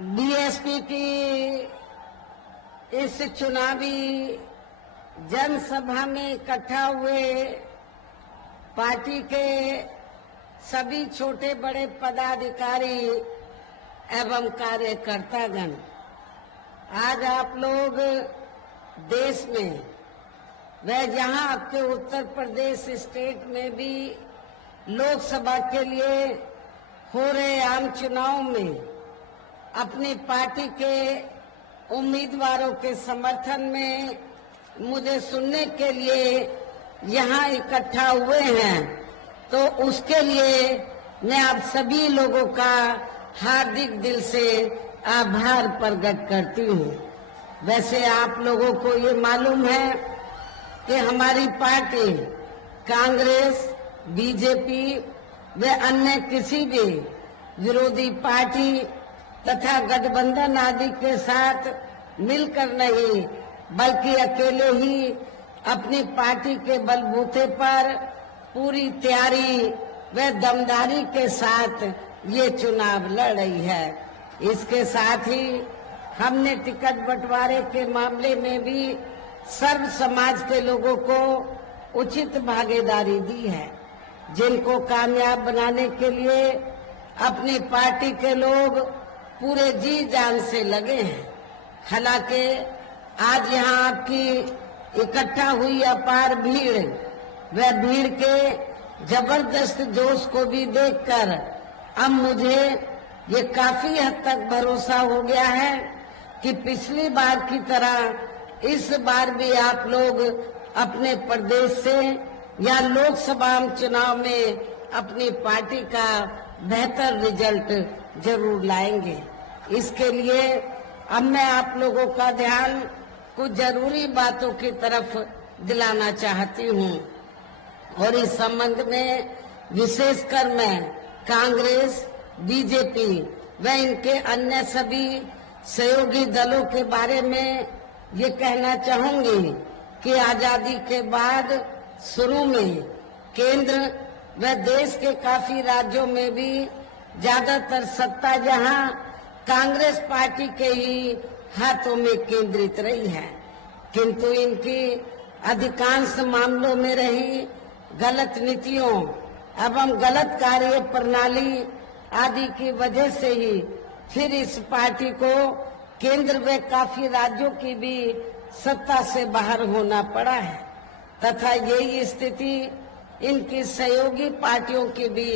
BSP की इस चुनावी जनसभा में इकट्ठा हुए पार्टी के सभी छोटे बड़े पदाधिकारी एवं कार्यकर्तागण, आज आप लोग देश में वह जहां आपके उत्तर प्रदेश स्टेट में भी लोकसभा के लिए हो रहे आम चुनाव में अपनी पार्टी के उम्मीदवारों के समर्थन में मुझे सुनने के लिए यहाँ इकट्ठा हुए हैं, तो उसके लिए मैं आप सभी लोगों का हार्दिक दिल से आभार प्रकट करती हूँ। वैसे आप लोगों को ये मालूम है कि हमारी पार्टी कांग्रेस, बीजेपी व अन्य किसी भी विरोधी पार्टी तथा गठबंधन आदि के साथ मिलकर नहीं, बल्कि अकेले ही अपनी पार्टी के बलबूते पर पूरी तैयारी व दमदारी के साथ ये चुनाव लड़ रही है। इसके साथ ही हमने टिकट बंटवारे के मामले में भी सर्व समाज के लोगों को उचित भागीदारी दी है, जिनको कामयाब बनाने के लिए अपनी पार्टी के लोग पूरे जी जान से लगे हैं। हालांकि आज यहाँ आपकी इकट्ठा हुई अपार भीड़, वह भीड़ के जबरदस्त जोश को भी देखकर अब मुझे ये काफी हद तक भरोसा हो गया है कि पिछली बार की तरह इस बार भी आप लोग अपने प्रदेश से या लोकसभा चुनाव में अपनी पार्टी का बेहतर रिजल्ट जरूर लाएंगे। इसके लिए अब मैं आप लोगों का ध्यान कुछ जरूरी बातों की तरफ दिलाना चाहती हूँ, और इस संबंध में विशेषकर मैं कांग्रेस, बीजेपी व इनके अन्य सभी सहयोगी दलों के बारे में ये कहना चाहूंगी कि आजादी के बाद शुरू में केंद्र व देश के काफी राज्यों में भी ज्यादातर सत्ता जहां कांग्रेस पार्टी के ही हाथों में केंद्रित रही है, किंतु इनकी अधिकांश मामलों में रही गलत नीतियों एवं गलत कार्य प्रणाली आदि की वजह से ही फिर इस पार्टी को केंद्र व काफी राज्यों की भी सत्ता से बाहर होना पड़ा है, तथा यही स्थिति इनकी सहयोगी पार्टियों की भी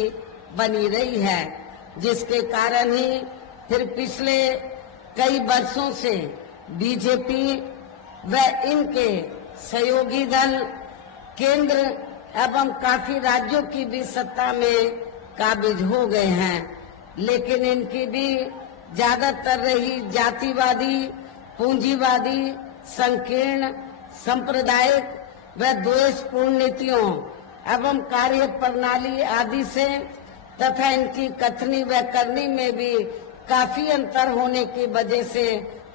बनी रही है, जिसके कारण ही फिर पिछले कई वर्षों से बीजेपी व इनके सहयोगी दल केंद्र एवं काफी राज्यों की भी सत्ता में काबिज हो गए हैं, लेकिन इनकी भी ज्यादातर रही जातिवादी, पूंजीवादी, संकीर्ण, सांप्रदायिक व द्वेषपूर्ण नीतियों एवं कार्य प्रणाली आदि से तथा इनकी कथनी व करनी में भी काफी अंतर होने की वजह से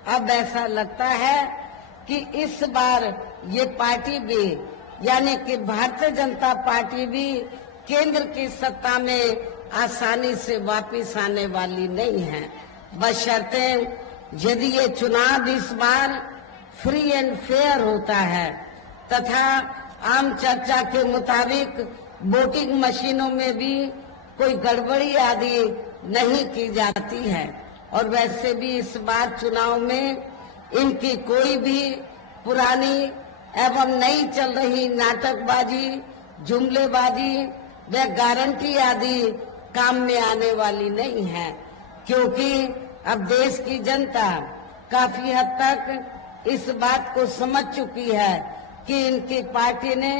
अब ऐसा लगता है कि इस बार ये पार्टी भी यानी कि भारतीय जनता पार्टी भी केंद्र की सत्ता में आसानी से वापस आने वाली नहीं है, बशर्ते यदि ये चुनाव इस बार फ्री एंड फेयर होता है तथा आम चर्चा के मुताबिक वोटिंग मशीनों में भी कोई गड़बड़ी आदि नहीं की जाती है, और वैसे भी इस बार चुनाव में इनकी कोई भी पुरानी एवं नई चल रही नाटकबाजी, जुमलेबाजी व गारंटी आदि काम में आने वाली नहीं है, क्योंकि अब देश की जनता काफी हद तक इस बात को समझ चुकी है कि इनकी पार्टी ने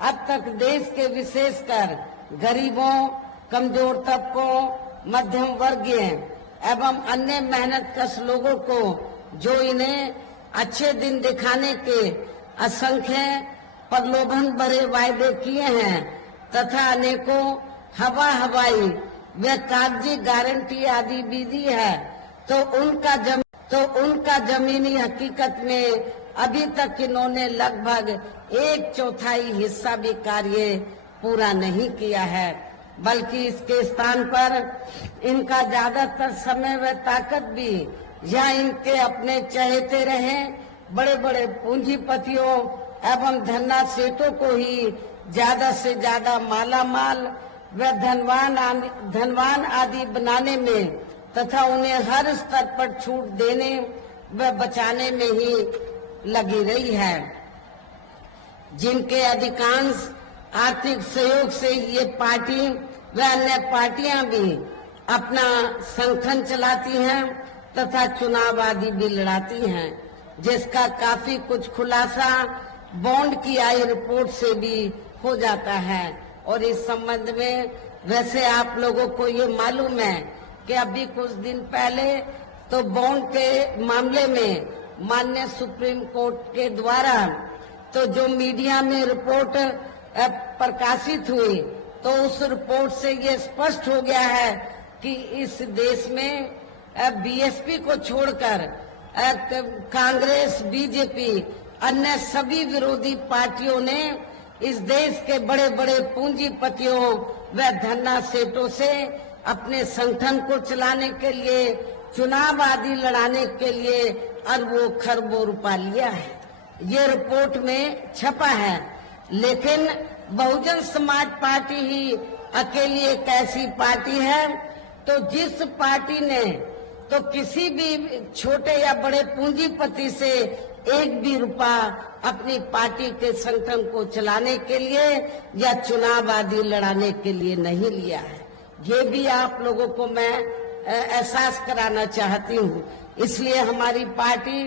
अब तक देश के विशेषकर गरीबों, कमजोर तबकों, मध्यम वर्गीय एवं अन्य मेहनतकश लोगों को जो इन्हें अच्छे दिन दिखाने के असंख्य प्रलोभन भरे वायदे किए हैं तथा अनेकों हवाई व कागजी गारंटी आदि भी दी है, तो उनका जमीनी हकीकत में अभी तक इन्होंने लगभग 1/4 हिस्सा भी कार्य पूरा नहीं किया है, बल्कि इसके स्थान पर इनका ज्यादातर समय व ताकत भी या इनके अपने चहेते रहे बड़े बड़े पूंजीपतियों एवं धन्ना सेठों को ही ज्यादा से ज्यादा माला माल व धनवान आदि बनाने में तथा उन्हें हर स्तर पर छूट देने व बचाने में ही लगी रही है। जिनके अधिकांश आर्थिक सहयोग से ये पार्टी व अन्य पार्टियां भी अपना संगठन चलाती हैं तथा चुनाव आदि भी लड़ाती हैं, जिसका काफी कुछ खुलासा बॉन्ड की आई रिपोर्ट से भी हो जाता है। और इस संबंध में वैसे आप लोगों को ये मालूम है कि अभी कुछ दिन पहले तो बॉन्ड के मामले में माननीय सुप्रीम कोर्ट के द्वारा तो जो मीडिया में रिपोर्ट प्रकाशित हुई तो उस रिपोर्ट से ये स्पष्ट हो गया है कि इस देश में बीएसपी को छोड़कर कांग्रेस, बीजेपी, अन्य सभी विरोधी पार्टियों ने इस देश के बड़े बड़े पूंजीपतियों व धन्ना सेठों से अपने संगठन को चलाने के लिए, चुनाव आदि लड़ाने के लिए अरबों खरबों रुपया लिया है। ये रिपोर्ट में छपा है। लेकिन बहुजन समाज पार्टी ही अकेली एक ऐसी पार्टी है तो जिस पार्टी ने तो किसी भी छोटे या बड़े पूंजीपति से एक भी रुपया अपनी पार्टी के संगठन को चलाने के लिए या चुनाव आदि लड़ाने के लिए नहीं लिया है। ये भी आप लोगों को मैं एहसास कराना चाहती हूँ। इसलिए हमारी पार्टी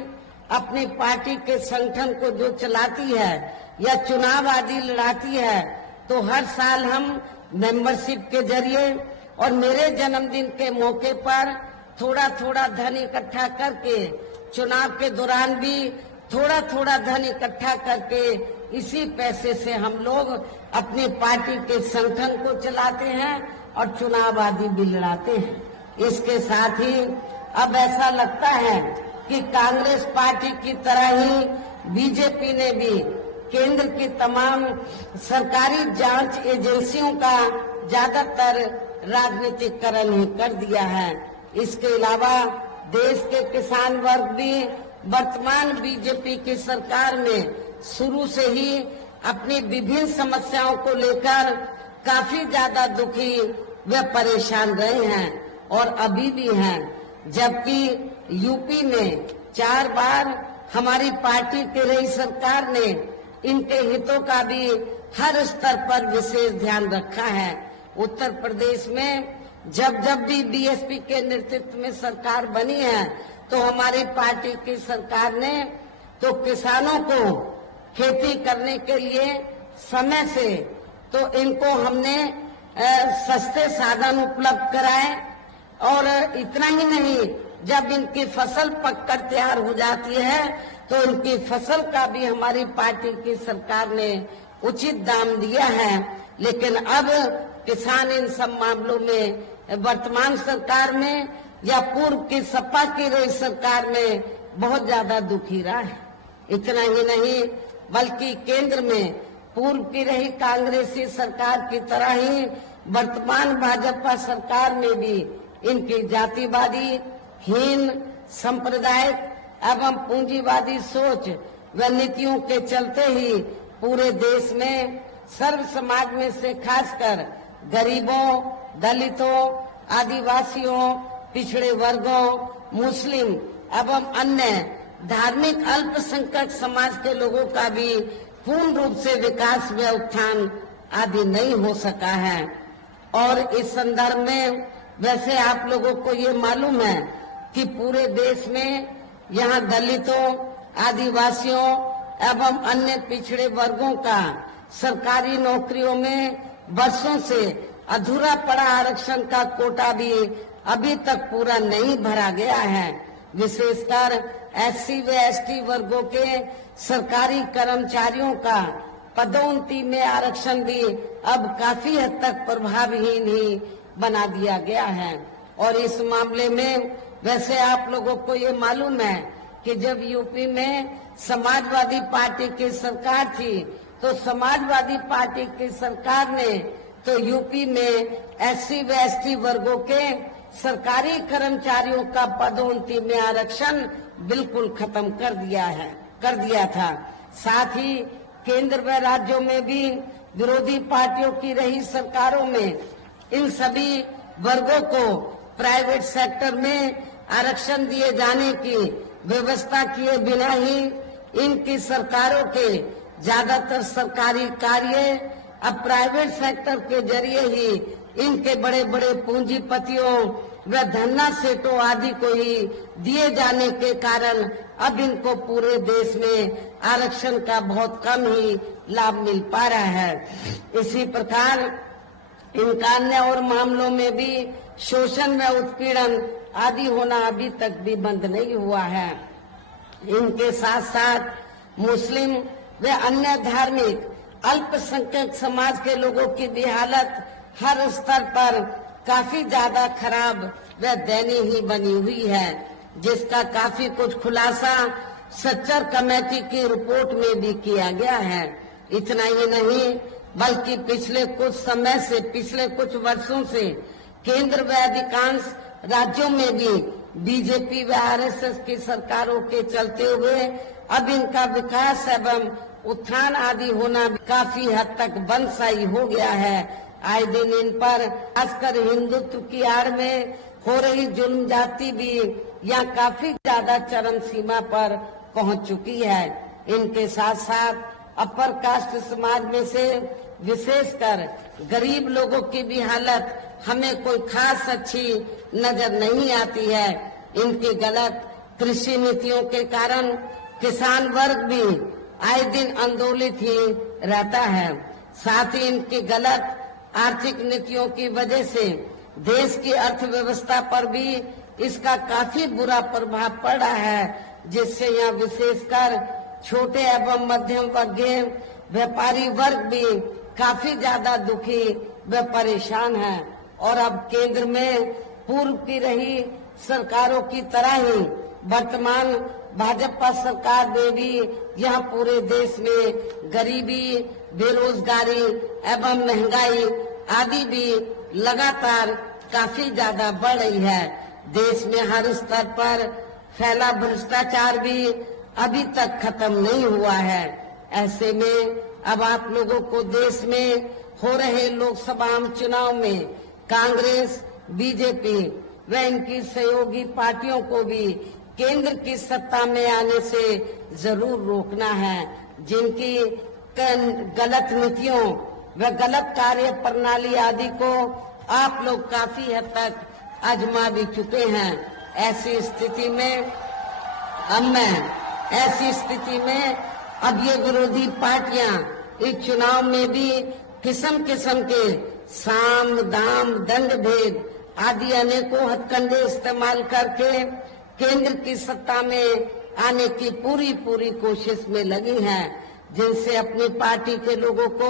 अपनी पार्टी के संगठन को जो चलाती है या चुनाव आदि लड़ाती है तो हर साल हम मेंबरशिप के जरिए और मेरे जन्मदिन के मौके पर थोड़ा थोड़ा धन इकट्ठा करके, चुनाव के दौरान भी थोड़ा थोड़ा धन इकट्ठा करके इसी पैसे से हम लोग अपनी पार्टी के संगठन को चलाते हैं और चुनाव आदि भी लड़ाते हैं। इसके साथ ही अब ऐसा लगता है कि कांग्रेस पार्टी की तरह ही बीजेपी ने भी केंद्र की तमाम सरकारी जांच एजेंसियों का ज्यादातर राजनीतिकरण ही कर दिया है। इसके अलावा देश के किसान वर्ग भी वर्तमान बीजेपी की सरकार में शुरू से ही अपनी विभिन्न समस्याओं को लेकर काफी ज्यादा दुखी व परेशान रहे हैं और अभी भी हैं। जबकि यूपी में 4 बार हमारी पार्टी की रही सरकार ने इनके हितों का भी हर स्तर पर विशेष ध्यान रखा है। उत्तर प्रदेश में जब जब भी बीएसपी के नेतृत्व में सरकार बनी है तो हमारी पार्टी की सरकार ने तो किसानों को खेती करने के लिए समय से तो इनको हमने सस्ते साधन उपलब्ध कराए और इतना ही नहीं, जब इनकी फसल पककर तैयार हो जाती है तो इनकी फसल का भी हमारी पार्टी की सरकार ने उचित दाम दिया है। लेकिन अब किसान इन सब मामलों में वर्तमान सरकार में या पूर्व की सपा की रही सरकार में बहुत ज्यादा दुखी रहा है। इतना ही नहीं बल्कि केंद्र में पूर्व की रही कांग्रेसी सरकार की तरह ही वर्तमान भाजपा सरकार में भी इनकी जातिवादी, हीन, सांप्रदायिक एवं पूंजीवादी सोच व नीतियों के चलते ही पूरे देश में सर्व समाज में से खासकर गरीबों, दलितों, आदिवासियों, पिछड़े वर्गों, मुस्लिम एवं अन्य धार्मिक अल्पसंख्यक समाज के लोगों का भी पूर्ण रूप से विकास व उत्थान आदि नहीं हो सका है। और इस संदर्भ में वैसे आप लोगों को ये मालूम है कि पूरे देश में यहाँ दलितों, आदिवासियों एवं अन्य पिछड़े वर्गों का सरकारी नौकरियों में वर्षों से अधूरा पड़ा आरक्षण का कोटा भी अभी तक पूरा नहीं भरा गया है। विशेषकर एससी व एसटी वर्गों के सरकारी कर्मचारियों का पदोन्नति में आरक्षण भी अब काफी हद तक प्रभावहीन ही बना दिया गया है। और इस मामले में वैसे आप लोगों को ये मालूम है कि जब यूपी में समाजवादी पार्टी की सरकार थी तो समाजवादी पार्टी की सरकार ने तो यूपी में एससी व एसटी वर्गों के सरकारी कर्मचारियों का पदोन्नति में आरक्षण बिल्कुल खत्म कर दिया था। साथ ही केंद्र व राज्यों में भी विरोधी पार्टियों की रही सरकारों में इन सभी वर्गों को प्राइवेट सेक्टर में आरक्षण दिए जाने की व्यवस्था किए बिना ही इनकी सरकारों के ज्यादातर सरकारी कार्य अब प्राइवेट सेक्टर के जरिए ही इनके बड़े बड़े पूंजीपतियों व धन्ना सेठों आदि को ही दिए जाने के कारण अब इनको पूरे देश में आरक्षण का बहुत कम ही लाभ मिल पा रहा है। इसी प्रकार इनका अन्य और मामलों में भी शोषण व उत्पीड़न आदि होना अभी तक भी बंद नहीं हुआ है। इनके साथ साथ मुस्लिम व अन्य धार्मिक अल्पसंख्यक समाज के लोगों की भी हालत हर स्तर पर काफी ज्यादा खराब व दयनीय ही बनी हुई है, जिसका काफी कुछ खुलासा सच्चर कमेटी की रिपोर्ट में भी किया गया है। इतना ही नहीं बल्कि पिछले कुछ वर्षों से केंद्र व अधिकांश राज्यों में भी बीजेपी व आरएसएस की सरकारों के चलते हुए अब इनका विकास एवं उत्थान आदि होना काफी हद तक बंदशाही हो गया है। आए दिन इन पर खासकर हिंदुत्व की आड़ में हो रही जुल्म जाति भी यहाँ काफी ज्यादा चरम सीमा पर पहुंच चुकी है। इनके साथ साथ अपर कास्ट समाज में से विशेषकर गरीब लोगों की भी हालत हमें कोई खास अच्छी नजर नहीं आती है। इनकी गलत कृषि नीतियों के कारण किसान वर्ग भी आए दिन आंदोलित ही रहता है। साथ ही इनकी गलत आर्थिक नीतियों की वजह से देश की अर्थव्यवस्था पर भी इसका काफी बुरा प्रभाव पड़ रहा है, जिससे यहाँ विशेषकर छोटे एवं मध्यम वर्गीय व्यापारी वर्ग भी काफी ज्यादा दुखी व परेशान है। और अब केंद्र में पूर्व की रही सरकारों की तरह ही वर्तमान भाजपा सरकार ने भी यहाँ पूरे देश में गरीबी, बेरोजगारी एवं महंगाई आदि भी लगातार काफी ज्यादा बढ़ रही है। देश में हर स्तर पर फैला भ्रष्टाचार भी अभी तक खत्म नहीं हुआ है। ऐसे में अब आप लोगों को देश में हो रहे लोकसभा चुनाव में कांग्रेस, बीजेपी व इनकी सहयोगी पार्टियों को भी केंद्र की सत्ता में आने से जरूर रोकना है। जिनकी गलत नीतियों व गलत कार्य प्रणाली आदि को आप लोग काफी हद तक आजमा भी चुके हैं। ऐसी स्थिति में अब ये विरोधी पार्टियां इस चुनाव में भी किस्म किस्म के साम, दाम, दंड भेद आदि अनेकों हथकंडे इस्तेमाल करके केंद्र की सत्ता में आने की पूरी कोशिश में लगी हैं, जिनसे अपनी पार्टी के लोगों को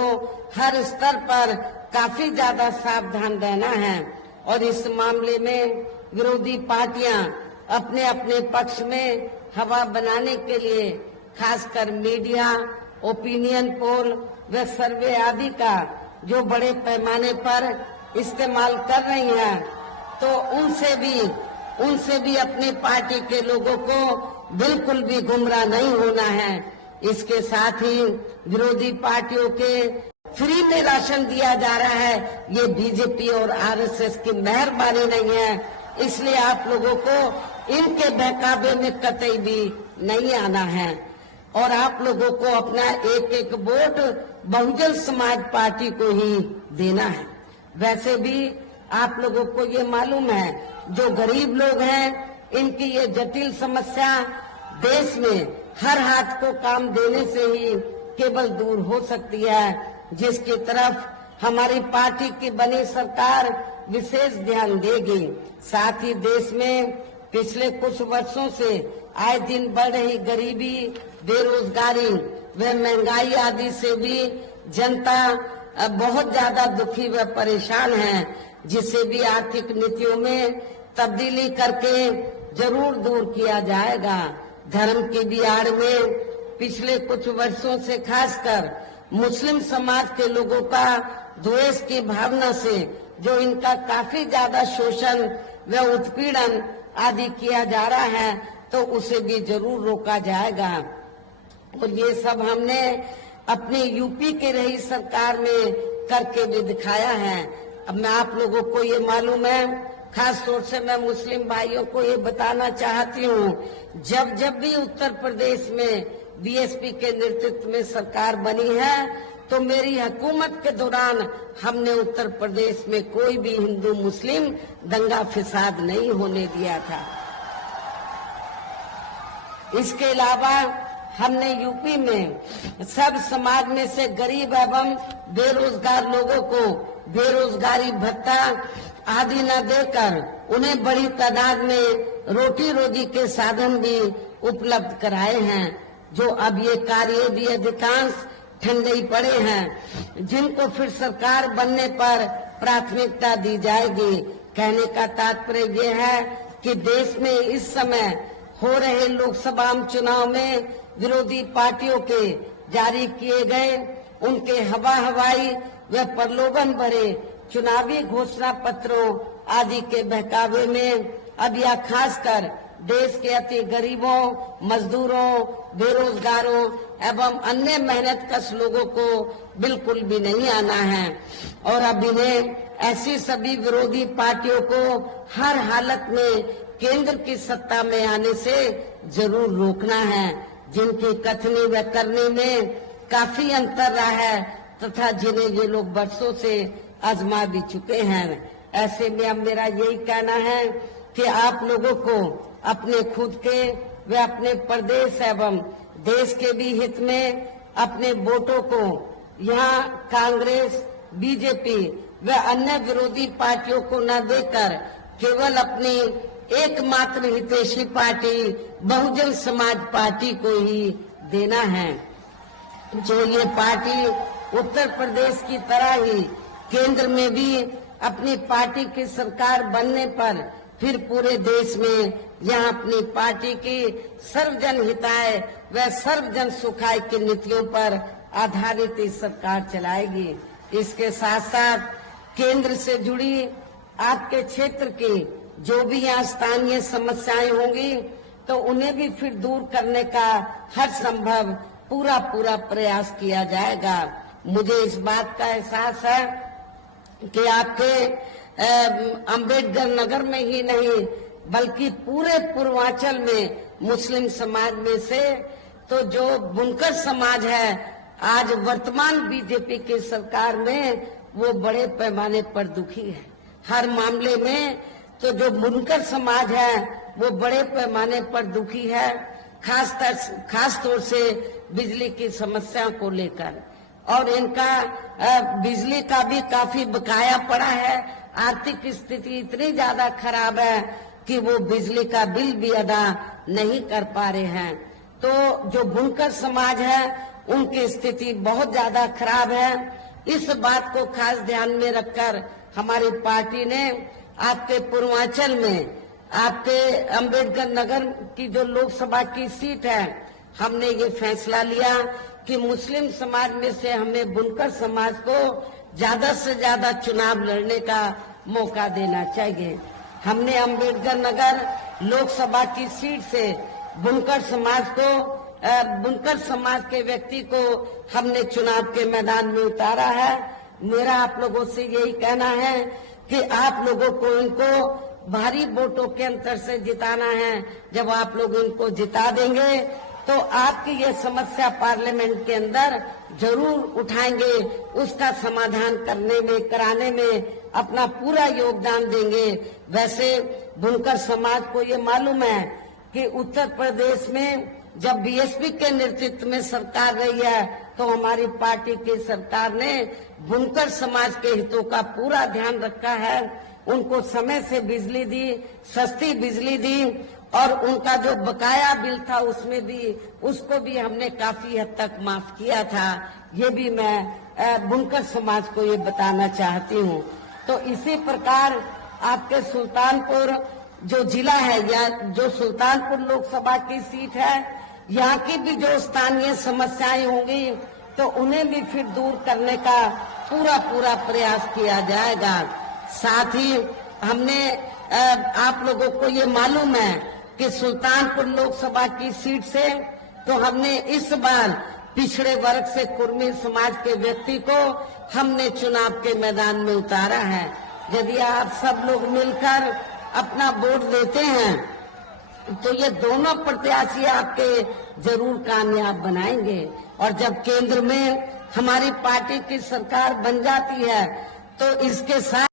हर स्तर पर काफी ज्यादा सावधान रहना है। और इस मामले में विरोधी पार्टियां अपने अपने पक्ष में हवा बनाने के लिए खासकर मीडिया, ओपिनियन पोल व सर्वे आदि का जो बड़े पैमाने पर इस्तेमाल कर रही हैं, तो उनसे भी अपनी पार्टी के लोगों को बिल्कुल भी गुमराह नहीं होना है। इसके साथ ही विरोधी पार्टियों के फ्री में राशन दिया जा रहा है, ये बीजेपी और आरएसएस की मेहरबानी नहीं है। इसलिए आप लोगों को इनके बहकावे में कतई भी नहीं आना है और आप लोगों को अपना एक एक वोट बहुजन समाज पार्टी को ही देना है। वैसे भी आप लोगों को ये मालूम है, जो गरीब लोग हैं इनकी ये जटिल समस्या देश में हर हाथ को काम देने से ही केवल दूर हो सकती है, जिसकी तरफ हमारी पार्टी की बनी सरकार विशेष ध्यान देगी। साथ ही देश में पिछले कुछ वर्षों से आए दिन बढ़ रही गरीबी, बेरोजगारी व महंगाई आदि से भी जनता बहुत ज्यादा दुखी व परेशान है, जिसे भी आर्थिक नीतियों में तब्दीली करके जरूर दूर किया जाएगा। धर्म की भी आड़ में पिछले कुछ वर्षों से खासकर मुस्लिम समाज के लोगों का द्वेष की भावना से जो इनका काफी ज्यादा शोषण व उत्पीड़न आदि किया जा रहा है तो उसे भी जरूर रोका जाएगा। और ये सब हमने अपने यूपी के रही सरकार में करके भी दिखाया है। अब मैं आप लोगों को ये मालूम है, खास तौर से मैं मुस्लिम भाइयों को ये बताना चाहती हूँ, जब भी उत्तर प्रदेश में बीएसपी के नेतृत्व में सरकार बनी है तो मेरी हुकूमत के दौरान हमने उत्तर प्रदेश में कोई भी हिंदू मुस्लिम दंगा फिसाद नहीं होने दिया था। इसके अलावा हमने यूपी में सब समाज में से गरीब एवं बेरोजगार लोगों को बेरोजगारी भत्ता आदि न देकर उन्हें बड़ी तादाद में रोटी रोजी के साधन भी उपलब्ध कराए हैं। जो अब ये कार्य भी अधिकांश ठंडे ही पड़े हैं, जिनको फिर सरकार बनने पर प्राथमिकता दी जाएगी। कहने का तात्पर्य ये है कि देश में इस समय हो रहे लोकसभा चुनाव में विरोधी पार्टियों के जारी किए गए उनके हवाई व प्रलोभन भरे चुनावी घोषणा पत्रों आदि के बहकावे में अब यह खासकर देश के अति गरीबों, मजदूरों, बेरोजगारों एवं अन्य मेहनतकश लोगों को बिल्कुल भी नहीं आना है। और अब इन्हें ऐसी सभी विरोधी पार्टियों को हर हालत में केंद्र की सत्ता में आने से जरूर रोकना है, जिनकी कथनी व करने में काफी अंतर रहा है तथा जिन्हें ये लोग बरसों से आजमा भी चुके हैं। ऐसे में अब मेरा यही कहना है कि आप लोगों को अपने खुद के व अपने प्रदेश एवं देश के भी हित में अपने वोटों को यहाँ कांग्रेस, बीजेपी व अन्य विरोधी पार्टियों को न देकर केवल अपनी एकमात्र हितैषी पार्टी बहुजन समाज पार्टी को ही देना है। जो ये पार्टी उत्तर प्रदेश की तरह ही केंद्र में भी अपनी पार्टी की सरकार बनने पर फिर पूरे देश में यहाँ अपनी पार्टी की सर्वजन हिताय व सर्वजन सुखाय की नीतियों पर आधारित सरकार चलाएगी। इसके साथ साथ केंद्र से जुड़ी आपके क्षेत्र की जो भी यहाँ स्थानीय समस्याएं होंगी तो उन्हें भी फिर दूर करने का हर संभव पूरा प्रयास किया जाएगा। मुझे इस बात का एहसास है कि आपके अंबेडकर नगर में ही नहीं बल्कि पूरे पूर्वांचल में मुस्लिम समाज में से तो जो बुनकर समाज है आज वर्तमान बीजेपी की सरकार में वो बड़े पैमाने पर दुखी है। हर मामले में तो जो बुनकर समाज है वो बड़े पैमाने पर दुखी है, खास तौर से बिजली की समस्या को लेकर। और इनका बिजली का भी काफी बकाया पड़ा है। आर्थिक स्थिति इतनी ज्यादा खराब है कि वो बिजली का बिल भी अदा नहीं कर पा रहे हैं। तो जो बुनकर समाज है उनकी स्थिति बहुत ज्यादा खराब है। इस बात को खास ध्यान में रखकर हमारी पार्टी ने आपके पूर्वांचल में आपके अंबेडकर नगर की जो लोकसभा की सीट है हमने ये फैसला लिया कि मुस्लिम समाज में से हमें बुनकर समाज को ज्यादा से ज्यादा चुनाव लड़ने का मौका देना चाहिए। हमने अंबेडकर नगर लोकसभा की सीट से बुनकर समाज के व्यक्ति को हमने चुनाव के मैदान में उतारा है। मेरा आप लोगों से यही कहना है कि आप लोगों को इनको भारी वोटों के अंतर से जिताना है। जब आप लोग इनको जिता देंगे तो आपकी ये समस्या पार्लियामेंट के अंदर जरूर उठाएंगे, उसका समाधान कराने में अपना पूरा योगदान देंगे। वैसे बुनकर समाज को ये मालूम है कि उत्तर प्रदेश में जब बीएसपी के नेतृत्व में सरकार रही है तो हमारी पार्टी की सरकार ने बुनकर समाज के हितों का पूरा ध्यान रखा है। उनको समय से बिजली दी, सस्ती बिजली दी और उनका जो बकाया बिल था उसको भी हमने काफी हद तक माफ किया था। ये भी मैं बुनकर समाज को ये बताना चाहती हूँ। तो इसी प्रकार आपके सुल्तानपुर जो जिला है या जो सुल्तानपुर लोकसभा की सीट है, यहाँ की भी जो स्थानीय समस्याएं होंगी तो उन्हें भी फिर दूर करने का पूरा प्रयास किया जाएगा। साथ ही हमने आप लोगों को ये मालूम है कि सुल्तानपुर लोकसभा की सीट से तो हमने इस बार पिछड़े वर्ग से कुर्मी समाज के व्यक्ति को हमने चुनाव के मैदान में उतारा है। यदि आप सब लोग मिलकर अपना वोट देते हैं तो ये दोनों प्रत्याशी आपके जरूर कामयाब बनाएंगे। और जब केंद्र में हमारी पार्टी की सरकार बन जाती है तो इसके साथ